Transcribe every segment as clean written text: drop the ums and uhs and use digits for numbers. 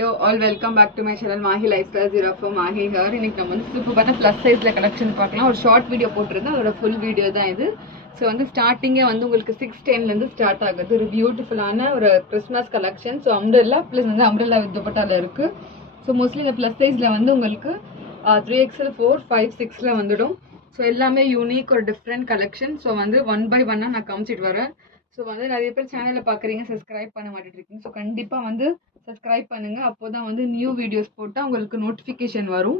Hello all, welcome back to my channel Mahi Lifestyle 04 Mahi here. இன்னைக்கு நம்ம வந்து சூப்பரான ப்ளஸ் சைஸ்ல கலெக்ஷன் பார்க்கலாம். ஒரு ஷார்ட் வீடியோ போட்டிருந்தேன், அதோட ஃபுல் வீடியோ தான் இது. ஸோ வந்து ஸ்டார்டிங்கே வந்து உங்களுக்கு 610லேருந்து ஸ்டார்ட் ஆகுது. ஒரு பியூட்டிஃபுல்லான ஒரு Christmas collection. So umbrella plus வந்து அம்ப்ரெல்லா வித் துப்பட்டால இருக்கு. ஸோ மோஸ்ட்லி இந்த ப்ளஸ் சைஸ்ல வந்து உங்களுக்கு 3XL 4, 5, 6ல வந்துடும். ஸோ எல்லாமே யூனிக் ஒரு டிஃப்ரெண்ட் கலெக்ஷன். ஸோ வந்து 1 by 1 நான் காமிச்சிட்டு வரேன். ஸோ வந்து நிறைய பேர் சேனலில் பார்க்குறீங்க, சப்ஸ்கிரைப் பண்ண மாட்டேட்டு இருக்கீங்க. ஸோ கண்டிப்பாக வந்து சப்ஸ்கிரைப் பண்ணுங்கள். அப்போ தான் வந்து நியூ வீடியோஸ் போட்டால் உங்களுக்கு நோட்டிஃபிகேஷன் வரும்.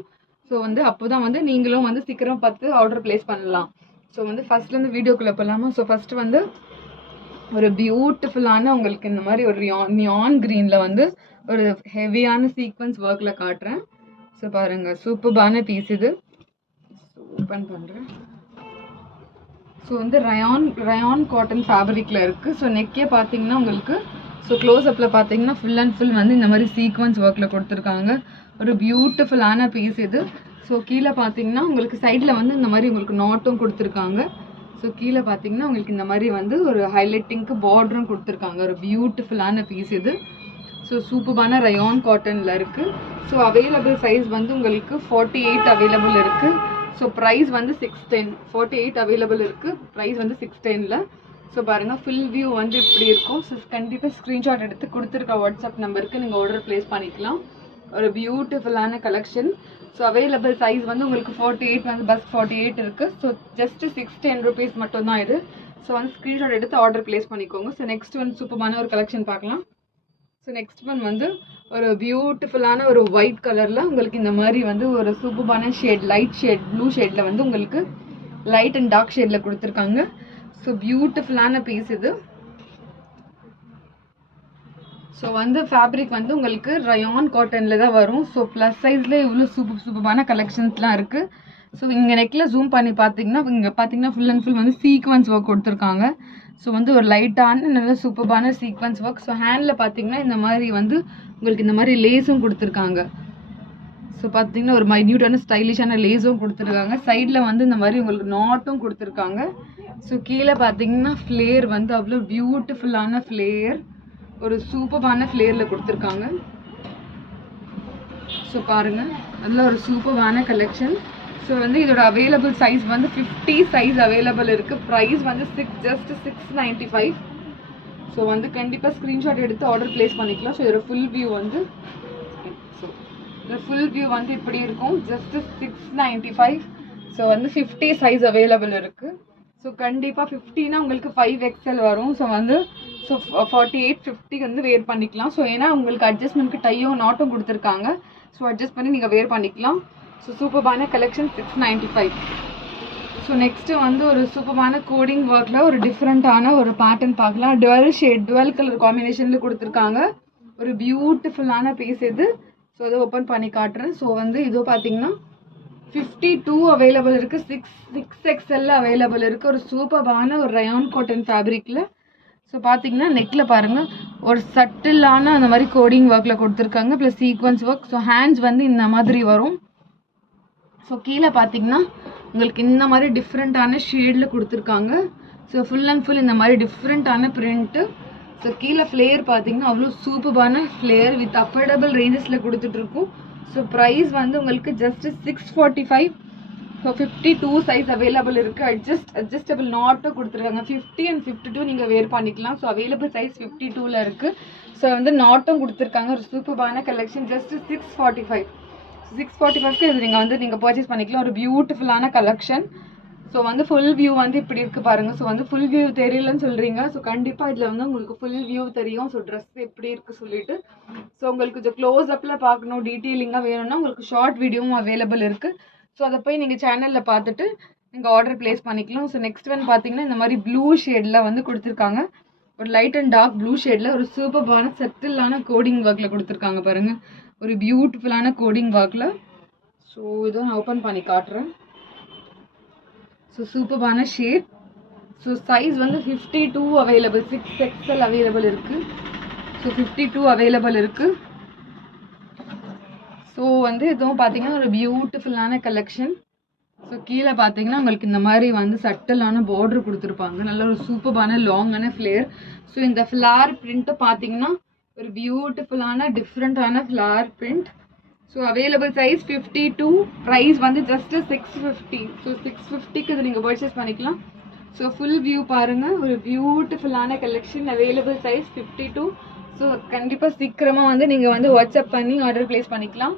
ஸோ வந்து அப்போ தான் வந்து நீங்களும் வந்து சீக்கிரம் பார்த்து ஆர்டர் ப்ளேஸ் பண்ணலாம். ஸோ வந்து ஃபஸ்ட்லேருந்து வீடியோக்குள்ளே போகலாமா? ஸோ ஃபஸ்ட்டு வந்து ஒரு பியூட்டிஃபுல்லான உங்களுக்கு இந்த மாதிரி ஒரு நியான் க்ரீனில் வந்து ஒரு ஹெவியான சீக்வன்ஸ் ஒர்க்கில் காட்டுறேன். ஸோ பாருங்கள், சூப்பர்பான பீஸ் இது. ஓப்பன் பண்ணுறேன். ஸோ வந்து ரயான் காட்டன் ஃபேப்ரிக்கில் இருக்குது. ஸோ நெக்கே பார்த்தீங்கன்னா உங்களுக்கு, ஸோ க்ளோஸ்அப்பில் பார்த்தீங்கன்னா ஃபுல் அண்ட் ஃபுல் வந்து இந்த மாதிரி சீக்வன்ஸ் ஒர்க்கில் கொடுத்துருக்காங்க. ஒரு பியூட்டிஃபுல்லான பீஸ் இது. ஸோ கீழே பார்த்தீங்கன்னா உங்களுக்கு சைடில் வந்து இந்த மாதிரி உங்களுக்கு நாட்டும் கொடுத்துருக்காங்க. ஸோ கீழே பார்த்தீங்கன்னா உங்களுக்கு இந்த மாதிரி வந்து ஒரு ஹைலைட்டிங்க்கு பார்டரும் கொடுத்துருக்காங்க. ஒரு பியூட்டிஃபுல்லான பீஸ் இது. ஸோ சூப்பரான ரயான் காட்டனில் இருக்குது. ஸோ அவைலபிள் சைஸ் வந்து உங்களுக்கு 48 அவைலபிள் இருக்குது. ஸோ ப்ரைஸ் வந்து 610. 48 அவைலபிள் இருக்குது, ப்ரைஸ் வந்து 610ல். ஸோ பாருங்கள், ஃபுல் வியூ வந்து இப்படி இருக்கும். ஸோ கண்டிப்பாக ஸ்க்ரீன்ஷாட் எடுத்து கொடுத்துருக்க வாட்ஸ்அப் நம்பருக்கு நீங்கள் ஆர்டர் ப்ளேஸ் பண்ணிக்கலாம். ஒரு பியூட்டிஃபுல்லான கலெக்ஷன். ஸோ அவைலபிள் சைஸ் வந்து உங்களுக்கு 48 வந்து பஸ் 48 இருக்குது. ஸோ ஜஸ்ட் 610 rupees மட்டும்தான் இது. ஸோ வந்து ஸ்க்ரீன்ஷாட் எடுத்து ஆர்டர் ப்ளேஸ் பண்ணிக்கோங்க. ஸோ நெக்ஸ்ட் வந்து சூப்பரான ஒரு கலெக்ஷன் பார்க்கலாம். ஸோ நெக்ஸ்ட் ஒன் வந்து ஒரு பியூட்டிஃபுல்லான ஒரு ஒயிட் கலரில் உங்களுக்கு இந்த மாதிரி வந்து ஒரு சூப்பரான ஷேட், லைட் ஷேட், ப்ளூ ஷேடில் வந்து உங்களுக்கு லைட் அண்ட் டார்க் ஷேடில் கொடுத்துருக்காங்க. ஸோ பியூட்டிஃபுல்லான பீஸ் இது. ஸோ வந்து ஃபேப்ரிக் வந்து உங்களுக்கு ரயான் காட்டனில் தான் வரும். ஸோ ப்ளஸ் சைஸில் இவ்வளோ சூப்பரான கலெக்ஷன்ஸ்லாம் இருக்குது. ஸோ இங்கே நெக்கில் ஜூம் பண்ணி பார்த்தீங்கன்னா இங்கே பார்த்தீங்கன்னா ஃபுல் அண்ட் ஃபுல் வந்து சீக்வன்ஸ் ஒர்க் கொடுத்துருக்காங்க. ஸோ வந்து ஒரு லைட்டான நல்ல சூப்பரான சீக்வன்ஸ் ஒர்க். ஸோ ஹேண்டில் பார்த்தீங்கன்னா இந்த மாதிரி வந்து உங்களுக்கு இந்த மாதிரி லேஸும் கொடுத்துருக்காங்க. ஸோ பார்த்தீங்கன்னா ஒரு மைன்யூட்டான ஸ்டைலிஷான லேஸும் கொடுத்துருக்காங்க. சைடில் வந்து இந்த மாதிரி உங்களுக்கு நாட்டும் கொடுத்துருக்காங்க. ஸோ கீழே பார்த்தீங்கன்னா ஃப்ளேர் வந்து அவ்வளோ பியூட்டிஃபுல்லான ஃப்ளேர், ஒரு சூப்பரான ஃப்ளேரில் கொடுத்துருக்காங்க. ஸோ பாருங்கள், அதில் ஒரு சூப்பரான கலெக்ஷன். ஸோ வந்து இதோட அவைலபிள் சைஸ் வந்து 50 சைஸ் அவைலபிள் இருக்குது. ப்ரைஸ் வந்து ஜஸ்ட் 695. ஸோ வந்து கண்டிப்பாக ஸ்க்ரீன்ஷாட் எடுத்து ஆர்டர் ப்ளேஸ் பண்ணிக்கலாம். ஸோ இதோட ஃபுல் வியூ வந்து இப்படி இருக்கும். ஜஸ்ட் 695. ஸோ வந்து 50 சைஸ் அவைலபிள் இருக்குது. ஸோ கண்டிப்பாக 50னா உங்களுக்கு 5XL வரும். ஸோ வந்து 48, 50 வந்து வேர் பண்ணிக்கலாம். ஸோ ஏன்னா உங்களுக்கு அட்ஜஸ்ட்மெண்ட்க்கு டையும் நாட்டும் கொடுத்துருக்காங்க. ஸோ அட்ஜஸ்ட் பண்ணி நீங்கள் வேர் பண்ணிக்கலாம். ஸோ சூப்பரான கலெக்ஷன் 695. ஸோ நெக்ஸ்ட்டு வந்து ஒரு சூப்பரான கோடிங் ஒர்க்கில் ஒரு டிஃப்ரெண்ட்டான ஒரு பேட்டர்ன் பார்க்கலாம். டுவெல் கலர் காம்பினேஷனில் கொடுத்துருக்காங்க. ஒரு பியூட்டிஃபுல்லான பீஸ் இது. ஸோ அதை ஓப்பன் பண்ணி காட்டுறேன். ஸோ வந்து இது பார்த்தீங்கன்னா 52 அவைலபிள் இருக்குது, 6XL அவைலபிள் இருக்குது. ஒரு சூப்பரான ஒரு ரயான் காட்டன் ஃபேப்ரிக்கில். ஸோ பார்த்தீங்கன்னா நெக்கில் பாருங்கள் ஒரு சட்டிலான அந்த மாதிரி கோடிங் ஒர்க்கில் கொடுத்துருக்காங்க, plus sequence work. So hands வந்து இந்த மாதிரி வரும். ஸோ கீழே பார்த்தீங்கன்னா உங்களுக்கு இந்த மாதிரி டிஃப்ரெண்ட்டான ஷேடில் கொடுத்துருக்காங்க. ஸோ ஃபுல் அண்ட் ஃபுல் இந்த மாதிரி டிஃப்ரெண்ட்டான பிரிண்ட்டு. ஸோ கீழே ஃப்ளேர் பார்த்தீங்கன்னா அவ்வளோ சூப்பரான ஃப்ளேர் வித் அஃபோர்டபுள் ரேஞ்சஸில் கொடுத்துட்ருக்கும். ஸோ ப்ரைஸ் வந்து உங்களுக்கு ஜஸ்ட் 645. ஸோ 52 சைஸ் அவைலபிள் இருக்குது. அட்ஜஸ்டபிள் நாட்டும் கொடுத்துருக்காங்க. 50 and 52 நீங்கள் வேர் பண்ணிக்கலாம். ஸோ அவைலபிள் சைஸ் 52ல் இருக்குது. ஸோ வந்து நாட்டும் கொடுத்துருக்காங்க. ஒரு சூப்பரான கலெக்ஷன். ஜஸ்ட் 645. 645க்கு இது நீங்கள் பர்ச்சேஸ் பண்ணிக்கலாம். ஒரு பியூட்டிஃபுல்லான கலெக்ஷன். ஸோ வந்து ஃபுல் வியூ வந்து இப்படி இருக்குது பாருங்கள். ஸோ வந்து ஃபுல் வியூ தெரியலன்னு சொல்கிறீங்க. ஸோ கண்டிப்பாக இதில் வந்து உங்களுக்கு ஃபுல் வியூ தெரியும். ஸோ ட்ரெஸ் எப்படி இருக்குது சொல்லிட்டு. ஸோ உங்களுக்கு கொஞ்சம் க்ளோஸ்அப்பில் பார்க்கணும், டீட்டெயிலிங்காக வேணும்னா உங்களுக்கு ஷார்ட் வீடியோவும் அவைலபிள் இருக்குது. ஸோ அதை போய் நீங்கள் சேனலில் பார்த்துட்டு நீங்கள் ஆர்டர் ப்ளேஸ் பண்ணிக்கலாம். ஸோ நெக்ஸ்ட் ஒன் பார்த்தீங்கன்னா இந்த மாதிரி ப்ளூ ஷேடில் வந்து கொடுத்துருக்காங்க. ஒரு லைட் அண்ட் டார்க் ப்ளூ ஷேடில் ஒரு சூப்பரான செட்டிலான கோடிங் ஒர்க்கில் கொடுத்துருக்காங்க பாருங்கள். ஒரு பியூட்டிஃபுல்லான கோடிங் ஒர்க்கில். ஸோ இதை நான் ஓப்பன் பண்ணி காட்டுறேன். ஸோ சூப்பரான ஷேட். ஸோ சைஸ் வந்து 52 அவைலபிள், 6XL அவைலபிள் இருக்குது. ஸோ 52 அவைலபிள் இருக்குது. ஸோ வந்து இதுவும் பார்த்தீங்கன்னா ஒரு பியூட்டிஃபுல்லான கலெக்ஷன். ஸோ கீழே பார்த்தீங்கன்னா உங்களுக்கு இந்த மாதிரி வந்து சட்டலான பார்டர் கொடுத்துருப்பாங்க. நல்ல ஒரு சூப்பரான லாங்கான ஃப்ளேர். ஸோ இந்த ஃப்ளார் பிரிண்ட்டு பார்த்தீங்கன்னா ஒரு பியூட்டிஃபுல்லான டிஃப்ரெண்ட்டான flower print. So available size 52, price வந்து ஜஸ்ட் 650. ஸோ 650க்கு இது நீங்கள் பர்ச்சேஸ் பண்ணிக்கலாம். ஸோ ஃபுல் வியூ பாருங்கள், ஒரு பியூட்டிஃபுல்லான கலெக்ஷன். Available size 52. ஸோ கண்டிப்பாக சீக்கிரமாக வந்து நீங்கள் வந்து வாட்ஸ்அப் பண்ணி ஆர்டர் ப்ளேஸ் பண்ணிக்கலாம்.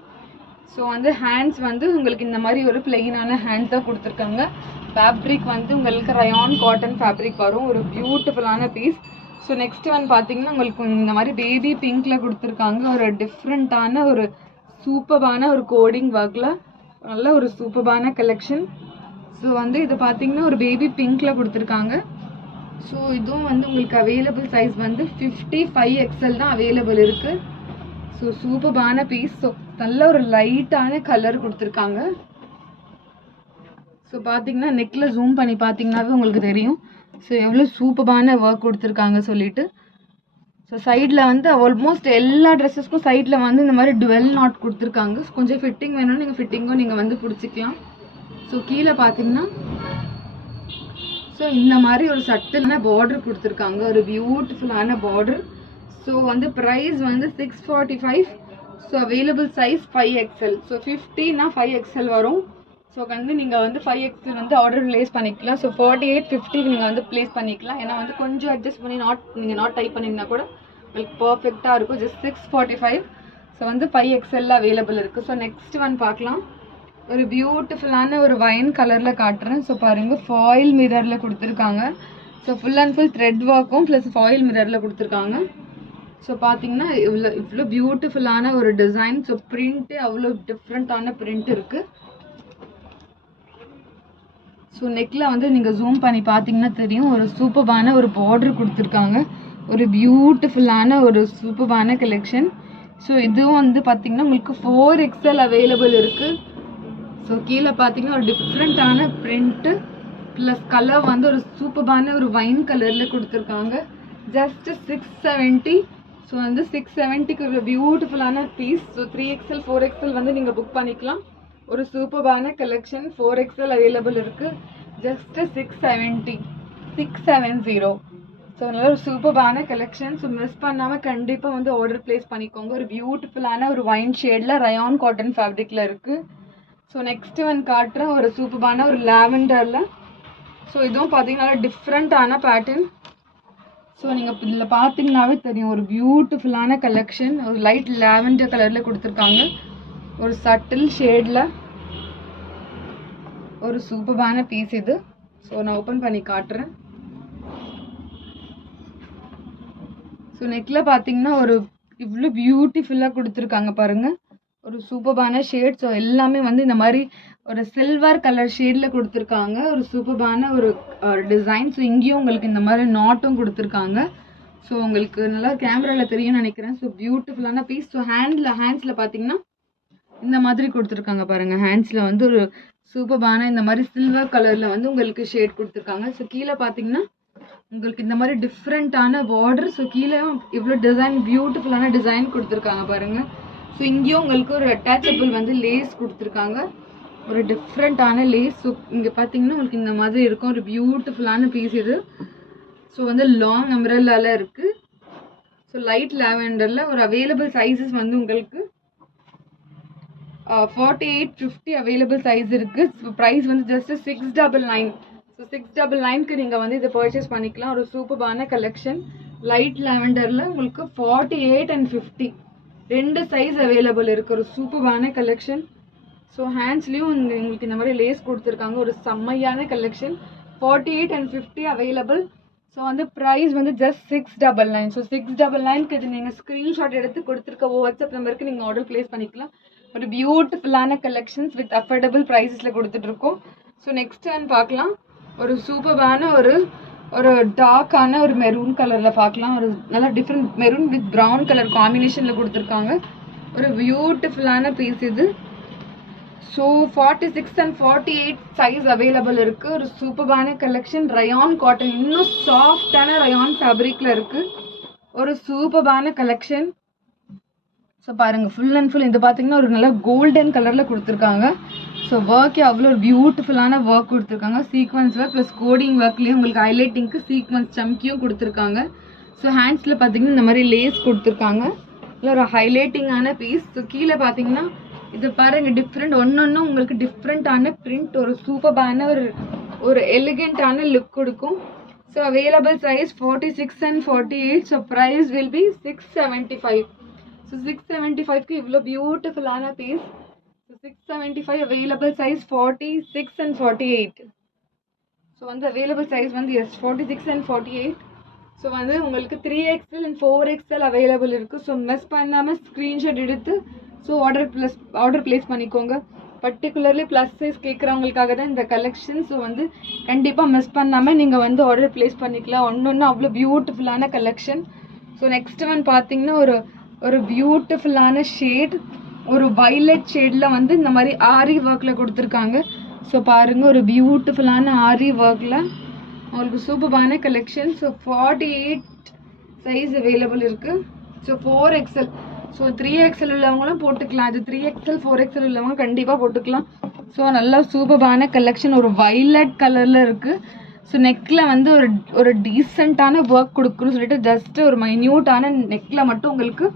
ஸோ வந்து ஹேண்ட்ஸ் வந்து உங்களுக்கு இந்த மாதிரி ஒரு பிளெயினான ஹேண்ட்ஸ் தான் கொடுத்துருக்காங்க. ஃபேப்ரிக் வந்து உங்களுக்கு ரயான் காட்டன் ஃபேப்ரிக் வரும், ஒரு பியூட்டிஃபுல்லான பீஸ். ஸோ நெக்ஸ்ட் வந்து பார்த்தீங்கன்னா உங்களுக்கு இந்த மாதிரி பேபி பிங்க்கில் கொடுத்துருக்காங்க. ஒரு டிஃப்ரெண்ட்டான ஒரு சூப்பரான ஒரு கோடிங் ஒர்க்கில் நல்ல ஒரு சூப்பரான கலெக்ஷன். ஸோ வந்து இது பார்த்தீங்கன்னா ஒரு பேபி பிங்க்கில் கொடுத்துருக்காங்க. ஸோ இதுவும் வந்து உங்களுக்கு அவைலபிள் சைஸ் வந்து 55 XL தான் அவைலபிள் இருக்குது. ஸோ சூப்பரான பீஸ். ஸோ நல்ல ஒரு லைட்டான கலர் கொடுத்துருக்காங்க. ஸோ பார்த்தீங்கன்னா நெக்கில் ஜூம் பண்ணி பார்த்தீங்கன்னாவே உங்களுக்கு தெரியும் ஸோ எவ்வளோ சூப்பரான ஒர்க் கொடுத்துருக்காங்க சொல்லிட்டு. ஸோ சைடில் வந்து ஆல்மோஸ்ட் எல்லா ட்ரெஸ்ஸஸ்க்கும் சைடில் வந்து இந்த மாதிரி டுவெல் நாட் கொடுத்துருக்காங்க. கொஞ்சம் ஃபிட்டிங் வேணும்னா நீங்கள் ஃபிட்டிங்கும் நீங்கள் வந்து பிடிச்சிக்கலாம். ஸோ கீழே பார்த்தீங்கன்னா ஸோ இந்த மாதிரி ஒரு சட்டிலான பார்டர் கொடுத்துருக்காங்க, ஒரு பியூட்டிஃபுல்லான பார்டர். ஸோ வந்து ப்ரைஸ் வந்து 645. So available size 5 XL. So 50னா 5 XL வரும். ஸோ வந்து நீங்கள் வந்து 5 XL வந்து ஆர்டர் ப்ளேஸ் பண்ணிக்கலாம். ஸோ 48, 50 நீங்கள் வந்து ப்ளேஸ் பண்ணிக்கலாம். ஏன்னா வந்து கொஞ்சம் அட்ஜஸ்ட் பண்ணி நீங்கள் நாட் டைப் பண்ணிங்கன்னா கூட உங்களுக்கு பர்ஃபெக்டாக இருக்கும். ஜஸ்ட் 645. ஸோ வந்து 5 XL அவைலபிள் இருக்குது. ஸோ நெக்ஸ்ட் ஒன் பார்க்கலாம். ஒரு பியூட்டிஃபுல்லான ஒரு வைன் கலரில் காட்டுறேன். ஸோ பாருங்கள், ஃபாயில் மிரரில் கொடுத்துருக்காங்க. So full and full thread ஒர்க்கும் ப்ளஸ் ஃபாயில் மிரரில் கொடுத்துருக்காங்க. ஸோ பார்த்தீங்கன்னா இவ்வளோ பியூட்டிஃபுல்லான ஒரு டிசைன். ஸோ பிரிண்ட்டு அவ்வளோ டிஃப்ரெண்ட்டான பிரிண்ட் இருக்குது. ஸோ நெக்கில் வந்து நீங்கள் ஜூம் பண்ணி பார்த்தீங்கன்னா தெரியும், ஒரு சூப்பரான ஒரு பார்டர் கொடுத்துருக்காங்க, ஒரு பியூட்டிஃபுல்லான ஒரு சூப்பரான கலெக்ஷன். ஸோ இதுவும் வந்து பார்த்தீங்கன்னா உங்களுக்கு 4 XL அவைலபிள் இருக்குது. ஸோ கீழே பார்த்தீங்கன்னா ஒரு டிஃப்ரெண்ட்டான பிரிண்ட்டு ப்ளஸ் கலர் வந்து ஒரு சூப்பரான ஒரு வைன் கலரில் கொடுத்துருக்காங்க. ஜஸ்ட் 670. ஸோ வந்து 670க்கு ஒரு பியூட்டிஃபுல்லான பீஸ். ஸோ 3 XL 4 XL வந்து நீங்கள் புக் பண்ணிக்கலாம். ஒரு சூப்பரான கலெக்ஷன் 4 XL அவைலபிள் இருக்குது. ஜஸ்ட் 670. ஸோ நல்ல ஒரு சூப்பரான கலெக்ஷன். ஸோ மிஸ் பண்ணாமல் கண்டிப்பாக வந்து ஆர்டர் ப்ளேஸ் பண்ணிக்கோங்க. ஒரு பியூட்டிஃபுல்லான ஒரு வைன் ஷேடில் ரயான் காட்டன் ஃபேப்ரிக்கில் இருக்குது. ஸோ நெக்ஸ்ட் ஒன் காட்டுறேன், ஒரு சூப்பரான ஒரு லாவெண்டரில். ஸோ இதுவும் பார்த்தீங்கன்னா டிஃப்ரெண்ட்டான பேட்டர்ன். ஸோ நீங்கள் இதில் பார்த்தீங்கன்னாவே தெரியும், ஒரு பியூட்டிஃபுல்லான கலெக்ஷன். ஒரு லைட் லாவெண்டர் கலரில் கொடுத்துருக்காங்க, ஒரு சட்டில் ஷேடில் ஒரு சூப்பரான பீஸ் இது. ஸோ நான் ஓப்பன் பண்ணி காட்டுறேன். ஸோ நெக்கில் பார்த்தீங்கன்னா ஒரு இவ்வளோ பியூட்டிஃபுல்லாக கொடுத்துருக்காங்க பாருங்கள், ஒரு சூப்பரான ஷேட். ஸோ எல்லாமே வந்து இந்த மாதிரி ஒரு சில்வர் கலர் ஷேடில் கொடுத்துருக்காங்க, ஒரு சூப்பரான ஒரு டிசைன். ஸோ இங்கேயும் உங்களுக்கு இந்த மாதிரி நாட்டும் கொடுத்துருக்காங்க. ஸோ உங்களுக்கு நல்லா கேமராவில் தெரியும்னு நினைக்கிறேன். ஸோ பியூட்டிஃபுல்லான பீஸ். ஸோ ஹேண்ட்ஸில் பார்த்தீங்கன்னா இந்த மாதிரி கொடுத்துருக்காங்க பாருங்கள். ஹேண்ட்ஸில் வந்து ஒரு சூப்பரான இந்த மாதிரி சில்வர் கலரில் வந்து உங்களுக்கு ஷேட் கொடுத்துருக்காங்க. ஸோ கீழே பார்த்தீங்கன்னா உங்களுக்கு இந்த மாதிரி டிஃப்ரெண்ட்டான பார்டர். ஸோ கீழே இவ்வளோ டிசைன், பியூட்டிஃபுல்லான டிசைன் கொடுத்துருக்காங்க பாருங்கள். ஸோ இங்கேயும் உங்களுக்கு ஒரு அட்டாச்சபிள் வந்து லேஸ் கொடுத்துருக்காங்க, ஒரு டிஃப்ரெண்ட்டான லேஸ். ஸோ இங்கே பார்த்தீங்கன்னா உங்களுக்கு இந்த மாதிரி இருக்கும், ஒரு பியூட்டிஃபுல்லான பீஸ் இது. ஸோ வந்து லாங் அம்ப்ரெல்லால இருக்குது. ஸோ லைட் லாவெண்டரில் ஒரு அவைலபிள் சைஸஸ் வந்து உங்களுக்கு 48, 50 அவைலபிள் சைஸ் இருக்குது. ஸோ ப்ரைஸ் வந்து ஜஸ்ட் 699. ஸோ 699க்கு நீங்கள் வந்து இதை பர்ச்சேஸ் பண்ணிக்கலாம். ஒரு சூப்பரான கலெக்ஷன் லைட் லாவெண்டரில் உங்களுக்கு 48 and 50 ரெண்டு சைஸ் அவைலபிள் இருக்குது. ஒரு சூப்பரான கலெக்ஷன். ஸோ ஹேண்ட்ஸ்லேயும் உங்களுக்கு இந்த மாதிரி லேஸ் கொடுத்துருக்காங்க, ஒரு செம்மையான கலெக்ஷன். 48 and 50 available. ஸோ வந்து ப்ரைஸ் வந்து ஜஸ்ட் 699. ஸோ 699க்கு இது நீங்கள் ஸ்க்ரீன்ஷாட் எடுத்து கொடுத்துருக்க வாட்ஸ்அப் நம்பருக்கு நீங்கள் ஆர்டர் ப்ளேஸ் பண்ணிக்கலாம். ஒரு பியூட்டிஃபுல்லான கலெக்ஷன்ஸ் வித் அஃபோர்டபுள் ப்ரைஸஸில் கொடுத்துட்ருக்கோம். ஸோ நெக்ஸ்ட் ஒன் பார்க்கலாம். ஒரு சூப்பரான ஒரு டார்க்கான ஒரு மெரூன் கலரில் பார்க்கலாம். ஒரு நல்லா different maroon with brown colour காம்பினேஷனில் கொடுத்துருக்காங்க. ஒரு பியூட்டிஃபுல்லான பீஸ் இது. ஸோ 46 and 48 சைஸ் அவைலபிள் இருக்குது. ஒரு சூப்பரான கலெக்ஷன். ரயான் காட்டன், இன்னும் சாஃப்டான ரயான் ஃபேப்ரிக்கில் இருக்குது. ஒரு சூப்பரான கலெக்ஷன். ஸோ பாருங்கள், ஃபுல் அண்ட் ஃபுல் இது பார்த்தீங்கன்னா ஒரு நல்ல கோல்டன் கலரில் கொடுத்துருக்காங்க. ஸோ ஒர்க்கே அவ்வளோ ஒரு பியூட்டிஃபுல்லான ஒர்க் கொடுத்துருக்காங்க. சீக்வன்ஸ் ஒர்க் ப்ளஸ் கோடிங் ஒர்க்லேயும் உங்களுக்கு ஹைலைட்டிங்க்கு சீக்வன்ஸ் சம்கியும் கொடுத்துருக்காங்க. ஸோ ஹேண்ட்ஸில் பார்த்தீங்கன்னா இந்த மாதிரி லேஸ் கொடுத்துருக்காங்க. இல்லை ஒரு ஹைலைட்டிங்கான பீஸ். ஸோ கீழே பார்த்தீங்கன்னா இது பாருங்கள் டிஃப்ரெண்ட் ஒன்று உங்களுக்கு டிஃப்ரெண்ட்டான பிரிண்ட் ஒரு சூப்பரான ஒரு எலிகெண்ட்டான லுக் கொடுக்கும். So available size 46 and 48. So price will be 675. So 675க்கு இவ்வளோ பியூட்டிஃபுல்லான piece. So 675 available size 46 and 48. So வந்து அவைலபிள் சைஸ் வந்து 46 and 48. ஸோ வந்து உங்களுக்கு 3XL and 4XL அவைலபிள் இருக்குது. ஸோ மிஸ் பண்ணாமல் ஸ்க்ரீன்ஷாட் எடுத்து ஸோ ஆர்டர் ப்ளேஸ் பண்ணிக்கோங்க. பர்டிகுலர்லி ப்ளஸ் சைஸ் கேட்குறவங்களுக்காக தான் இந்த கலெக்ஷன். ஸோ வந்து கண்டிப்பாக மிஸ் பண்ணாமல் நீங்கள் வந்து ஆர்டர் ப்ளேஸ் பண்ணிக்கலாம். ஒன்று அவ்வளோ பியூட்டிஃபுல்லான கலெக்ஷன். ஸோ நெக்ஸ்ட் ஒன் பார்த்தீங்கன்னா ஒரு பியூட்டிஃபுல்லான ஷேட், ஒரு வைலட் ஷேடில் வந்து இந்த மாதிரி ஆரி ஒர்க்கில் கொடுத்துருக்காங்க. ஸோ பாருங்கள் ஒரு பியூட்டிஃபுல்லான ஆரி ஒர்க்கில் உங்களுக்கு சூப்பரான கலெக்ஷன். ஸோ 48 சைஸ் அவைலபிள் இருக்குது. So 4XL. ஸோ 3XL உள்ளவங்களும் போட்டுக்கலாம். அது 3XL 4XL உள்ளவங்க கண்டிப்பாக போட்டுக்கலாம். ஸோ நல்லா சூப்பரான கலெக்ஷன். ஒரு வைலட் கலரில் இருக்குது. ஸோ நெக்கில் வந்து ஒரு டீசெண்டான ஒர்க் கொடுக்குன்னு சொல்லிட்டு ஜஸ்ட்டு ஒரு மைன்யூட்டான நெக்கில் மட்டும் உங்களுக்கு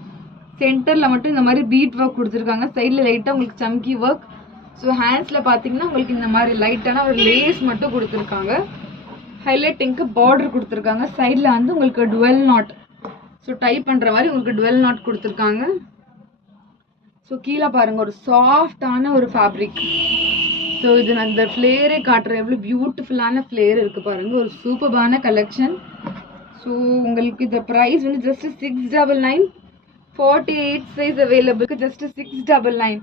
சென்டரில் மட்டும் இந்த மாதிரி பீட் ஒர்க் கொடுத்துருக்காங்க. சைடில் லைட்டாக உங்களுக்கு சம்கி ஒர்க். ஸோ ஹேண்ட்ஸில் பார்த்தீங்கன்னா உங்களுக்கு இந்த மாதிரி லைட்டான ஒரு லேஸ் மட்டும் கொடுத்துருக்காங்க. ஹைலைட்டிங்க்கு பார்டர் கொடுத்துருக்காங்க. சைடில் வந்து உங்களுக்கு டுவெல் நாட். ஸோ டைப் பண்ணுற மாதிரி உங்களுக்கு டுவெல் நாட் கொடுத்துருக்காங்க. ஸோ கீழே பாருங்கள் ஒரு சாஃப்டான ஒரு ஃபேப்ரிக். ஸோ இது நான் இந்த ஃப்ளேரே காட்டுறேன். எவ்வளோ பியூட்டிஃபுல்லான ஃப்ளேர் இருக்குது பாருங்கள். ஒரு சூப்பரான கலெக்ஷன். ஸோ உங்களுக்கு இந்த ப்ரைஸ் வந்து ஜஸ்ட் 699. 48 சைஸ் அவைலபிளுக்கு ஜஸ்ட் 699.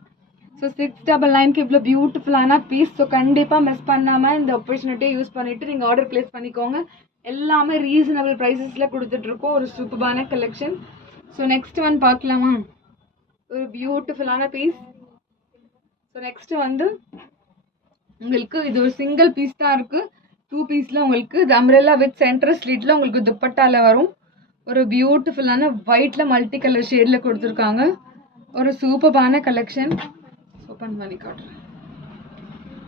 ஸோ 699க்கு இவ்வளோ பியூட்டிஃபுல்லான பீஸ். ஸோ கண்டிப்பாக மிஸ் பண்ணாமல் இந்த ஆப்பர்ச்சுனிட்டியை யூஸ் பண்ணிவிட்டு நீங்கள் ஆர்டர் ப்ளேஸ் பண்ணிக்கோங்க. எல்லாமே ரீசனபிள் ப்ரைஸஸில் கொடுத்துட்ருக்கோம். ஒரு சூப்பரான கலெக்ஷன். ஸோ நெக்ஸ்ட் ஒன் பார்க்கலாமா? ஒரு பியூட்டிஃபுல்லான பீஸ். ஸோ நெக்ஸ்ட்டு வந்து உங்களுக்கு இது ஒரு சிங்கிள் பீஸ் தான் இருக்குது. 2 பீஸில் உங்களுக்கு இது அம்ரெல்லா வித் சென்டர் ஸ்லீட்டில் உங்களுக்கு துப்பட்டாவில் வரும். ஒரு பியூட்டிஃபுல்லான ஒயிட்டில் மல்டி கலர் ஷேடில் கொடுத்துருக்காங்க. ஒரு சூப்பரான கலெக்ஷன். ஓப்பன் பண்ணி காட்டுறேன்.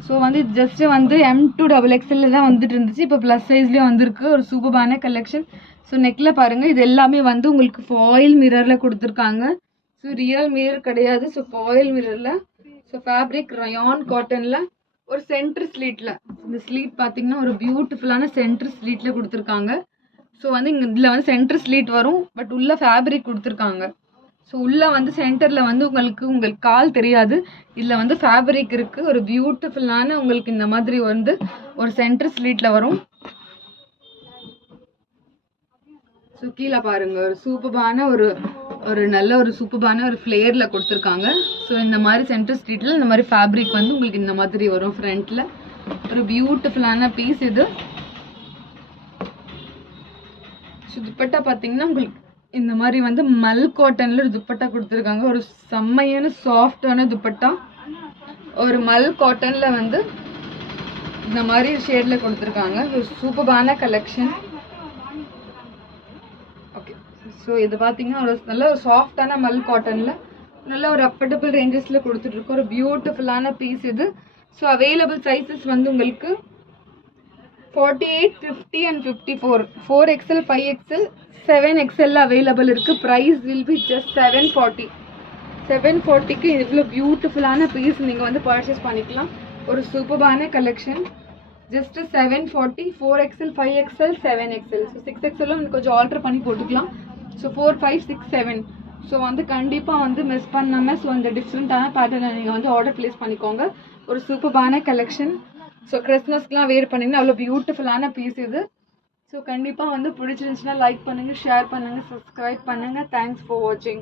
ஸோ வந்து ஜஸ்ட்டு வந்து M2 XXL தான் வந்துட்டு இருந்துச்சு. இப்போ ப்ளஸ் சைஸ்லேயும் வந்திருக்கு. ஒரு சூப்பரான கலெக்ஷன். ஸோ நெக்கில் பாருங்கள் இது எல்லாமே வந்து உங்களுக்கு ஃபாயில் மிரரில் கொடுத்துருக்காங்க. ஸோ ரியல் மிரர் கிடையாது. ஸோ ஃபாயில் மிரரில். ஸோ ஃபேப்ரிக் ரயான் காட்டனில் ஒரு சென்டர் ஸ்லீட்டில். இந்த ஸ்லீட் பார்த்தீங்கன்னா ஒரு பியூட்டிஃபுல்லான சென்டர் ஸ்லீட்டில் கொடுத்துருக்காங்க. ஸோ வந்து இதில் வந்து சென்டர் ஸ்லீட் வரும். பட் உள்ள ஃபேப்ரிக் கொடுத்துருக்காங்க. ஸோ உள்ளே வந்து சென்டரில் வந்து உங்களுக்கு கால் தெரியாது. இதில் வந்து ஃபேப்ரிக் இருக்குது. ஒரு பியூட்டிஃபுல்லான உங்களுக்கு இந்த மாதிரி வந்து ஒரு சென்டர் ஸ்லீட்டில் வரும். ஸோ கீழே பாருங்கள் ஒரு சூப்பரான ஒரு நல்ல ஒரு சூப்பரான ஒரு ஃப்ளேரில் கொடுத்துருக்காங்க. ஸோ இந்த மாதிரி சென்டர் ஸ்லீட்டில் இந்த மாதிரி ஃபேப்ரிக் வந்து உங்களுக்கு இந்த மாதிரி வரும் ஃப்ரண்ட்டில். ஒரு பியூட்டிஃபுல்லான பீஸ் இது. ஸோ துப்பட்டா பார்த்தீங்கன்னா உங்களுக்கு இந்த மாதிரி வந்து மல் காட்டனில் ஒரு துப்பட்டா கொடுத்துருக்காங்க. ஒரு செம்மையான சாஃப்டான துப்பட்டா. ஒரு மல் காட்டனில் வந்து இந்த மாதிரி ஷேடில் கொடுத்துருக்காங்க. ஒரு சூப்பரான கலெக்ஷன். ஓகே. ஸோ இது பார்த்தீங்கன்னா ஒரு நல்ல ஒரு சாஃப்டான மல் காட்டனில் நல்ல ஒரு அஃபோர்டபுள் ரேஞ்சஸில் கொடுத்துட்ருக்கோம். ஒரு பியூட்டிஃபுல்லான பீஸ் இது. ஸோ அவைலபிள் சைஸஸ் வந்து உங்களுக்கு 48, 50 and 54. 4XL, 5XL, 7XL available இருக்குது. Price will be just 740. 740க்கு இவ்வளோ பியூட்டிஃபுல்லான பீஸ் நீங்கள் வந்து பர்ச்சேஸ் பண்ணிக்கலாம். ஒரு சூப்பரான collection. Just 740. 4XL, 5XL, 7XL. So 6XL கொஞ்சம் ஆல்ட்ரு பண்ணி போட்டுக்கலாம். ஸோ 4, 5, 6, 7. ஸோ வந்து கண்டிப்பாக வந்து மிஸ் பண்ணாமல் ஸோ இந்த டிஃப்ரெண்ட்டான பேட்டர்னை நீங்கள் வந்து ஆர்டர் ப்ளேஸ் பண்ணிக்கோங்க. ஒரு சூப்பரான கலெக்ஷன். ஸோ கிறிஸ்மஸ்க்குலாம் வேர் பண்ணிங்கன்னா அவ்வளோ பியூட்டிஃபுல்லான பீஸ் இது. ஸோ கண்டிப்பாக வந்து பிடிச்சிருந்துச்சுன்னா லைக் பண்ணுங்கள், ஷேர் பண்ணுங்கள், சப்ஸ்கிரைப் பண்ணுங்கள். தேங்க்ஸ் ஃபார் வாட்சிங்.